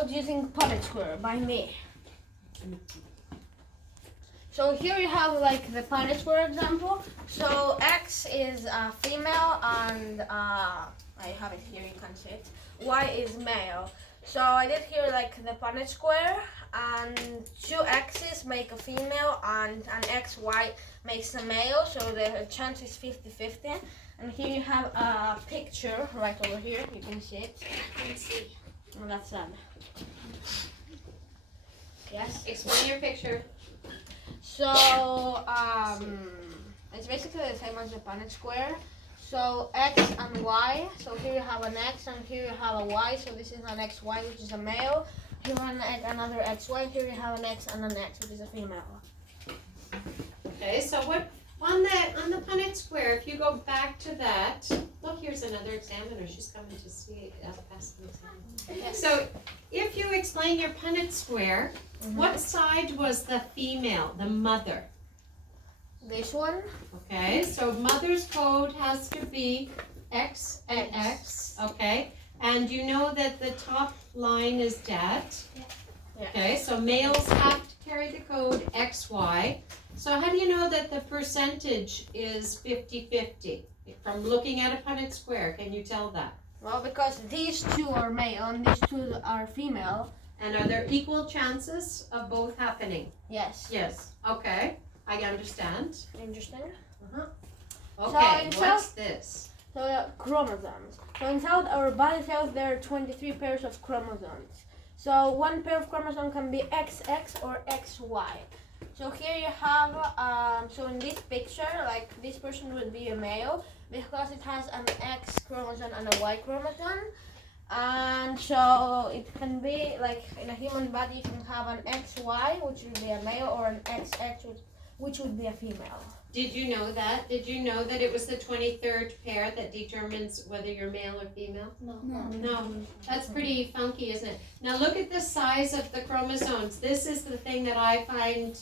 build using Punnett square by me. So here you have like the Punnett square example. So X is female and I have it here, you can see it. Y is male. So I did here like the Punnett square, and two X's make a female and an XY makes a male, so the chance is 50-50. And here you have a picture right over here, you can see it. I can see. Oh, that's done. Yes? Explain your picture. So it's basically the same as the Punnett square. So X and Y, so here you have an X and here you have a Y, so this is an XY which is a male. Here you have another XY, here you have an X and an X which is a female. Okay, so what on the Punnett square, if you go back to that, look, here's another examiner. She's coming to see pass the exam. Yes. So if you explain your Punnett square, what side was the female, the mother? This one. Okay, so mother's code has to be X and X. Okay, and you know that the top line is dad. Yeah. Okay, so males have to carry the code XY. So how do you know that the percentage is 50-50? From looking at a Punnett square, can you tell that? Well, because these two are male and these two are female. And are there equal chances of both happening? Yes. Yes. Okay, I understand. Interesting. Okay, So what's this? So chromosomes. So inside our body cells there are 23 pairs of chromosomes. So one pair of chromosomes can be XX or XY. So here you have, so in this picture, like this person would be a male because it has an X chromosome and a Y chromosome. And so it can be like in a human body you can have an XY, which would be a male, or an XX, which would be a female. Did you know that? Did you know that it was the 23rd pair that determines whether you're male or female? No. That's pretty funky, isn't it? Now look at the size of the chromosomes. This is the thing that I find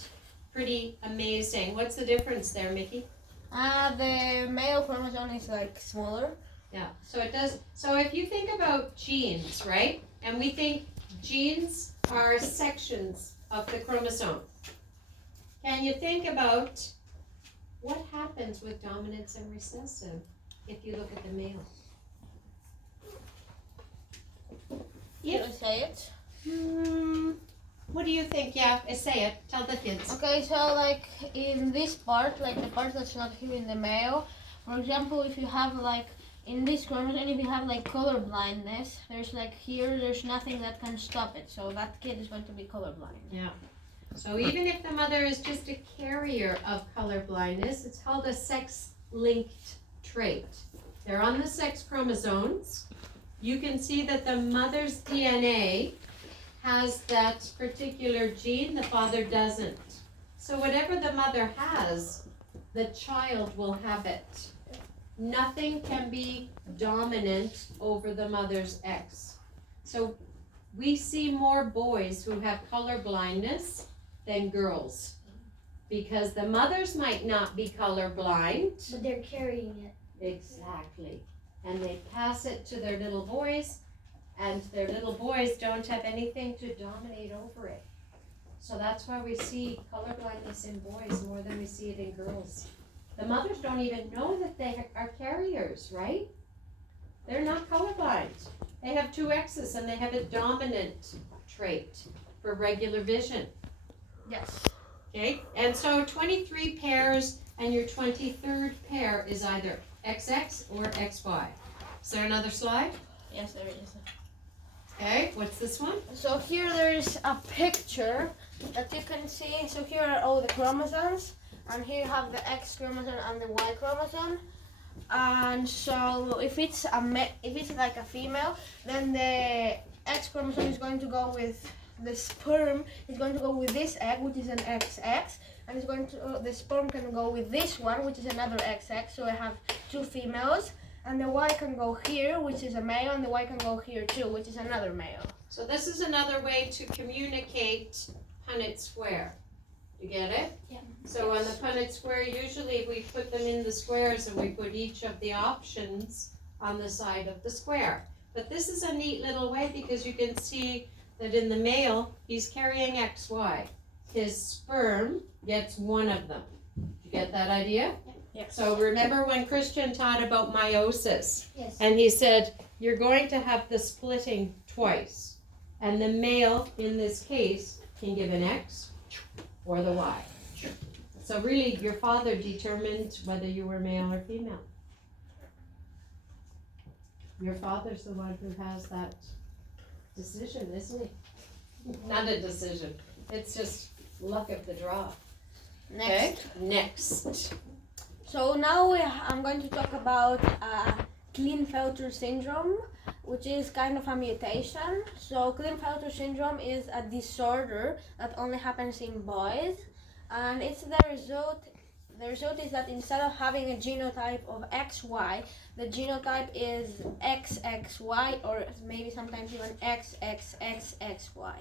pretty amazing. What's the difference there, Mickey? The male chromosome is like smaller. Yeah, so it does. So if you think about genes, right? And we think genes are sections of the chromosome. Can you think about what happens with dominance and recessive if you look at the male? Can I say it? What do you think? Yeah, say it. Tell the kids. Okay, so like in this part, like the part that's not here in the male, for example, if you have like in this chromosome, if you have like color blindness, there's like here, there's nothing that can stop it. So that kid is going to be colorblind. Yeah. So even if the mother is just a carrier of color blindness, it's called a sex-linked trait. They're on the sex chromosomes. You can see that the mother's DNA has that particular gene, the father doesn't. So whatever the mother has, the child will have it. Nothing can be dominant over the mother's X. So we see more boys who have color blindness than girls, because the mothers might not be colorblind, but they're carrying it. Exactly. And they pass it to their little boys, and their little boys don't have anything to dominate over it. So that's why we see colorblindness in boys more than we see it in girls. The mothers don't even know that they are carriers, right? They're not colorblind. They have two X's and they have a dominant trait for regular vision. Yes. Okay, and so 23 pairs, and your 23rd pair is either XX or XY. Is there another slide? Yes, there is. Okay, what's this one? So here there's a picture that you can see. So here are all the chromosomes, and here you have the X chromosome and the Y chromosome. And so if it's like a female, then the X chromosome is going to go with the sperm. Is going to go with this egg, which is an XX, and it's going to the sperm can go with this one, which is another XX. So I have two females. And the Y can go here, which is a male, and the Y can go here too, which is another male. So this is another way to communicate Punnett square. You get it? Yeah. So on the Punnett square, usually we put them in the squares and we put each of the options on the side of the square. But this is a neat little way because you can see that in the male, he's carrying XY. His sperm gets one of them. You get that idea? Yes. So remember when Christian taught about meiosis? Yes. And he said, you're going to have the splitting twice. And the male, in this case, can give an X or the Y. So really, your father determined whether you were male or female. Your father's the one who has that decision, isn't he? Not a decision. It's just luck of the draw. Next. Okay? Next. So now I'm going to talk about Klinefelter syndrome, which is kind of a mutation. So Klinefelter syndrome is a disorder that only happens in boys, and it's the result. The result is that instead of having a genotype of XY, the genotype is XXY, or maybe sometimes even XXXXY.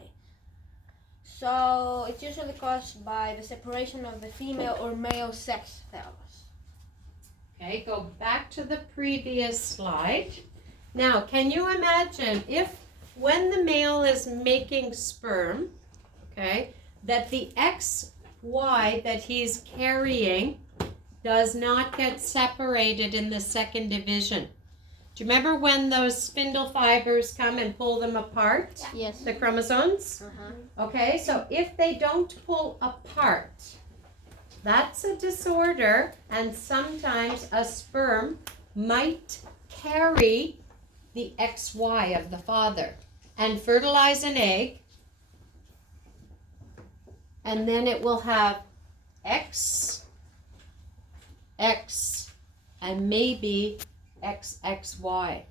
So it's usually caused by the separation of the female or male sex cells. Okay, go back to the previous slide. Now, can you imagine if when the male is making sperm, okay, that the XY that he's carrying does not get separated in the second division? Do you remember when those spindle fibers come and pull them apart? Yes. The chromosomes? Okay, so if they don't pull apart, that's a disorder, and sometimes a sperm might carry the XY of the father and fertilize an egg, and then it will have X, X, and maybe XXY.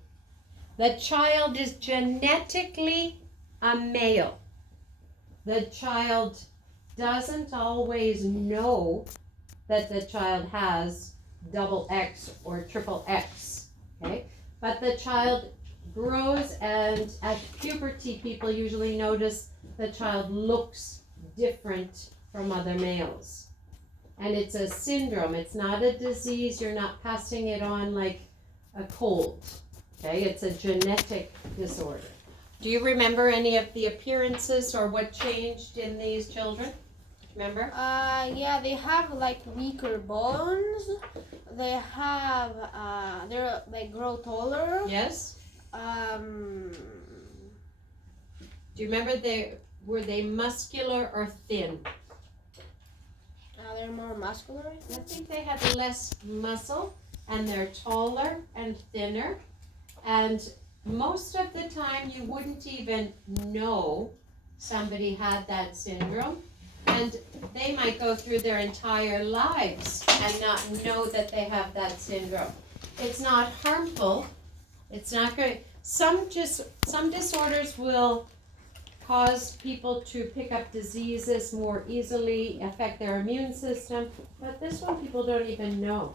The child is genetically a male. The child doesn't always know that the child has double X or triple X, okay? But the child grows, and at puberty, people usually notice the child looks different from other males. And it's a syndrome. It's not a disease. You're not passing it on like a cold, okay? It's a genetic disorder. Do you remember any of the appearances or what changed in these children? Remember? Yeah, they have like weaker bones. They have, they grow taller. Yes. Um, Do you remember were they muscular or thin? they're more muscular. I think they had less muscle, and they're taller and thinner. And most of the time you wouldn't even know somebody had that syndrome. And they might go through their entire lives and not know that they have that syndrome. It's not harmful. It's not good. Some disorders will cause people to pick up diseases more easily, affect their immune system, but this one people don't even know.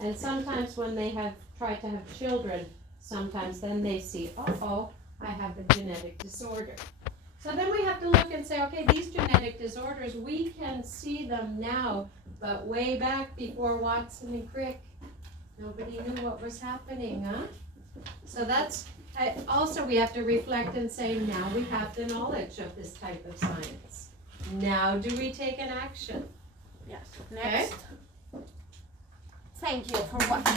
And sometimes when they have tried to have children, sometimes then they see, oh, I have a genetic disorder. So then we have to look and say, okay, these genetic disorders, we can see them now, but way back before Watson and Crick, nobody knew what was happening, huh? So that's, also we have to reflect and say, now we have the knowledge of this type of science. Now do we take an action? Yes. Next. Okay. Thank you for watching.